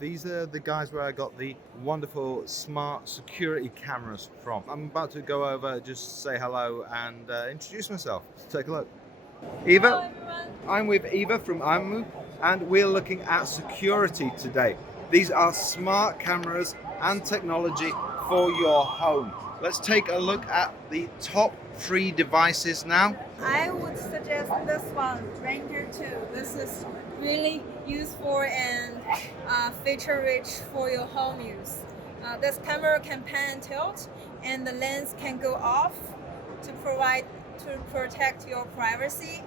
These are the guys where I got the wonderful smart security cameras from. I'm about to go over, just say hello and introduce myself. Let's take a look. Eva, Hello everyone. I'm with Eva from IMOU, and we're looking at security today. These are smart cameras and technology for your home. Let's take a look at the top 3 devices now. I would suggest this one, Ranger 2. This is really useful and feature-rich for your home use. This camera can pan and tilt, and the lens can go off to protect your privacy.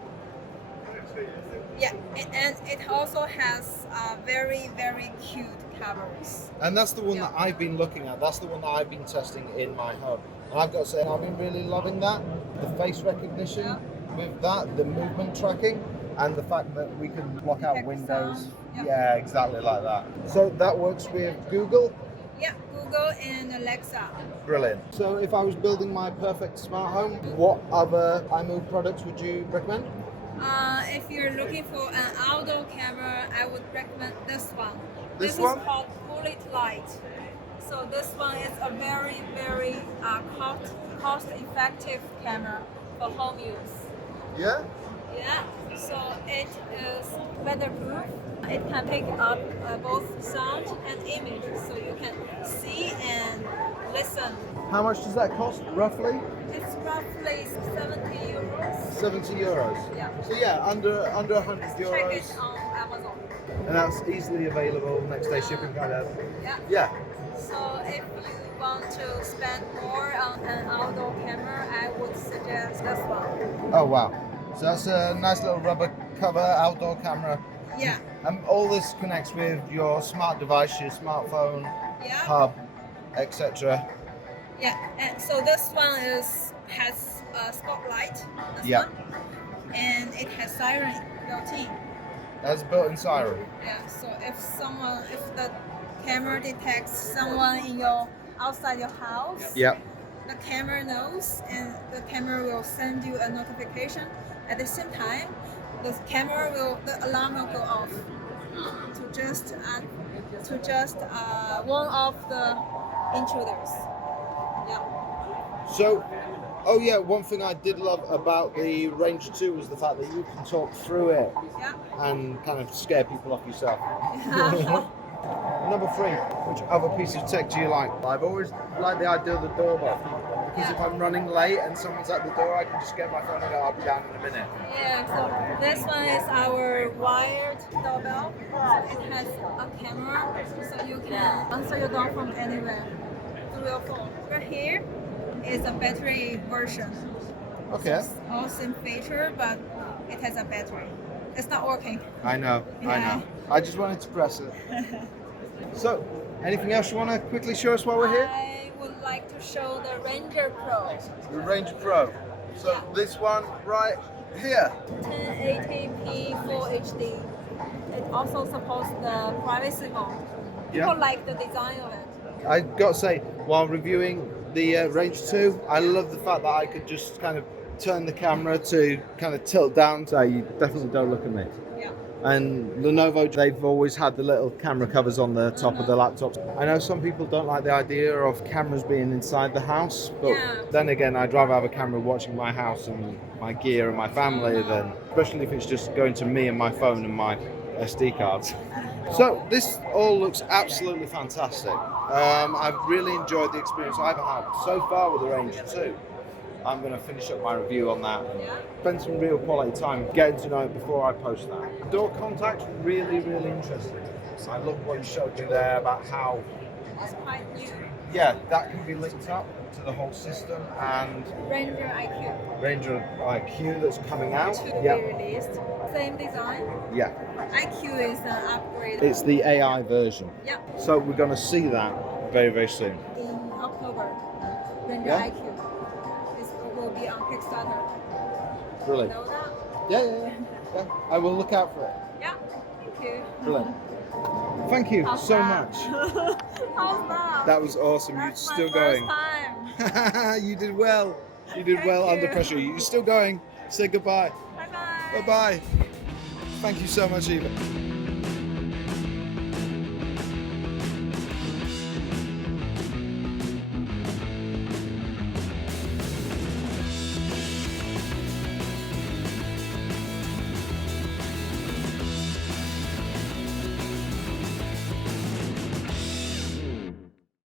Yeah, and it also has very cute covers. And that's the one that I've been looking at. That's the one that I've been testing in my home. And I've got to say, I've been really loving that. The face recognition with that, the movement tracking, and the fact that we can block out Detect windows. sound. Yeah, exactly like that. So that works with Google. Yeah, Google and Alexa. Brilliant. So if I was building my perfect smart home, what other IMOU products would you recommend? If you're looking for an outdoor camera, I would recommend this one. This This one? is called Bullet Light. So this one is a very cost-effective camera for home use. Yeah? Yeah. So it is weatherproof. It can pick up both sound and image, so you can see and listen. How much does that cost, roughly? It's roughly 70 euros. 70 euros. Yeah. So yeah, under 100 Check euros. it on Amazon. And that's easily available, next day shipping kind of. Yeah. Yeah. So if you want to spend more on an outdoor camera, I would suggest this one. Oh wow. So that's a nice little rubber cover outdoor camera. Yeah. And all this connects with your smart device, your smartphone, Yeah. hub, etc. Yeah. And so this one has a spotlight. This Yeah. one. And it has siren built in. That's a built-in siren. Yeah. So if the camera detects someone outside your house, Yep. the camera knows, and the camera will send you a notification. At the same time, the alarm will go off to just warn off the intruders. Yeah. So, oh yeah, one thing I did love about the Range 2 was the fact that you can talk through it Yeah. and kind of scare people off yourself. Yeah. Number 3, which other piece of tech do you like? I've always liked the idea of the doorbell, because if I'm running late and someone's at the door, I can just get my phone and go, I'll be down in a minute. Yeah, so this one is our wired doorbell. So it has a camera, so you can answer your door from anywhere through your phone. Right here is a battery version. Okay. It's all same feature, but it has a battery. It's not working. I know. Yeah. I just wanted to press it. So, anything else you want to quickly show us while we're here? I would like to show the Ranger Pro. The Range Pro. So this one right here. 1080p Full HD. It also supports the privacy mode. Yeah. People like the design of it. I got to say, while reviewing the Range 2, I love the fact that I could just kind of turn the camera to kind of tilt down, so you definitely don't look at me. Yeah. And Lenovo, they've always had the little camera covers on the top of the laptops. I know some people don't like the idea of cameras being inside the house, but then again, I'd rather have a camera watching my house and my gear and my family than, especially if it's just going to me and my phone and my SD cards. So this all looks absolutely fantastic. I've really enjoyed the experience I've had so far with the Range 2. I'm going to finish up my review on that. Spend some real quality time getting to know it before I post that. Door contact, really interesting. I love what you showed me there about how, It's quite new. yeah, that can be linked up to the whole system, and Ranger IQ. Ranger IQ that's coming out. To Yeah, be released. Same design. yeah. IQ is an upgrade. It's the AI version. Yeah. So we're going to see that very soon. In October. Ranger Yeah. IQ. This will be on Kickstarter. Brilliant. Know that? Yeah. I will look out for it. Yeah. Thank you. Brilliant. Thank you How's so that? much. How's that? That was awesome. That's You're still my going. First time. You did well. You did well Thank under you. pressure. You're still going. Say goodbye. Bye bye. Bye bye. Thank you so much, Eva.